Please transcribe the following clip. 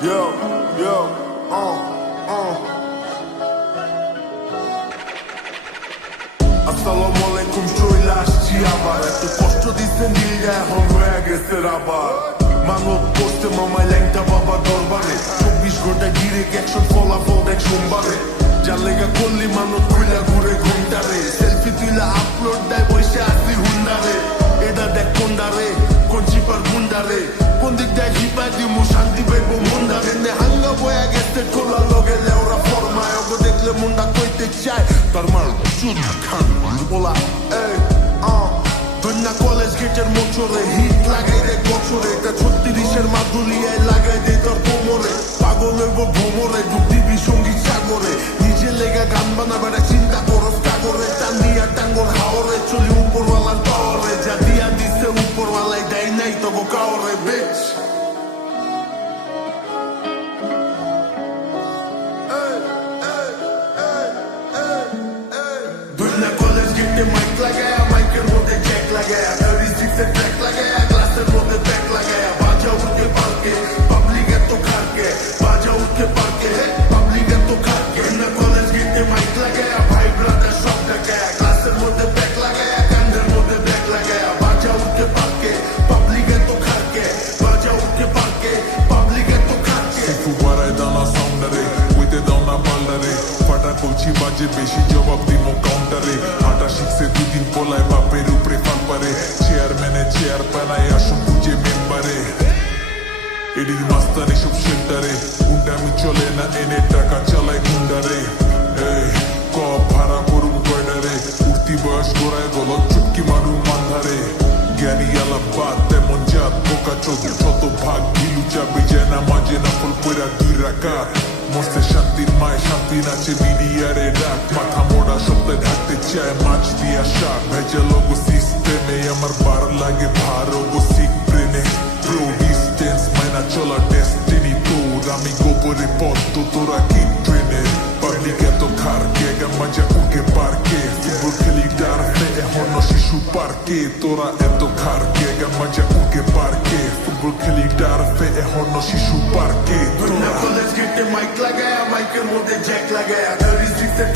Yo, yo, আসসালামু আলাইকুম চলে আসছি আবার এত কষ্ট দিচ্ছে নীলটা এখন হয়ে গেছে আবার মানব করতে মামাই ল্যাংটা বাবা দরবারে 24 ঘন্টা গিরে অ্যাকশন ফলাফল দেখ সোমবারে যার লেগা করলি মানব খুইলা ঘুরে ঘুমটারে সেলফি তুইলা আপলোড দেয় বসে আসলি হুন্ডারে এটা দেখ কোন্ডারে কোন চিপার গুন্ডারে কোন দিক দেয় হিপা দিমু শান্তি পাইবো মুন্ডারে নে হাঙ্গা বয়া গেছে খোলা লগে লেওরা ফরমায় ওগো দেখলে মুন্ডা কইতে চায় তার মার চুল খান বলা এই ধন্যা কলেজ গেটের মোচরে হিট লাগাই রে বছরে এটা 36-এর মাদুলিয়ায় লাগাই দে তোর কোমরে পাগল হইব ভোমরে ডুব দিবি সঙ্গীত সাগরে নিজের লেগা গান বানাবার চিন্তা করস কাগরে টান দিয়া টাঙ্গর হাওরে চলি উপরওয়ালার পাওয়ারে যা দিয়া দিছে উপরওয়ালাই দেয় নাই তবু কাওরে বিচ ধন্যা কলেজ গেটে মাইক লাগায়া মাইকের মধ্যে জ্যাক লাগায়া 36-এর ট্র্যাক লাগায়া ক্লাসের মধ্যে ব্যাক লাগায়া বাজা উঠে পার্কে পাবলিক এত খারকে বাজা উঠে পার্কে পাবলিক এত খারকে ধন্যা কলেজ গেটে মাইক লাগায়া ভাই ব্রাদার সব লাগায়া ক্লাসের মধ্যে ব্যাক লাগায়া কান্দের মধ্যে ব্যাক লাগায়া বাজা উঠে পার্কে পাবলিক এত খারকে বাজা উঠে পার্কে পাবলিক এত খারকে সিফু বাড়ায় দানা সাউন্ডারে উইতে দাও না পাল্লারে ফাটা কলছি বাজে বেশি জবাব দিমো কাউন্টারে হাঁটা শিখছে দুদিন পোলায় বাপের উপরে ফান পারে চেয়ারম্যানে চেয়ার পানায় আসুন বুঝে মেম্বারে এডির মাস্তার এসব সেন্টারে গুন্ডামি চলে না এনে টাকা চালায় গুন্ডারে এই ক ভাড়া করুন কয়ডারে উঠতি বয়স গোড়ায় গল চুটকি মারু মান্ধারে জ্ঞানী আলাপাত তেমন জাত বোকা চোদ শত ভাগ গিলু চাবি যায় না মাঝে না ফুল পয়রা 2 রাকাত মস্তে শান্তির মায় শান্তি নাচে মিডিয়ারে ডাক মাথা মোড়া সপ্তাহে ঢাকতে চায় মাছ দিয়া শাক ভেজা লোগো সিস্টেমে আমার বার লাগে ভার ওগো সিক ব্রেনে প্রো ডিস্টেন্স মাইনা চলা ডেস্টিনি তোর আমি গোবরে পদ্ম তোরা কি ট্রেনে পাবলিক এত খারকে গান মাজা উকে পার্কে ফুটবল খেলি ডারফে এখন শিশু পার্কে তোরা এত খারকে গান মাজা উকে পার্কে ফুটবল খেলি ডারফে এখন শিশু পার্কে ধন্যা কলেজ গেটে মাইক লাগায়া মাইকের মধ্যে জ্যাক লাগায়া 36-এর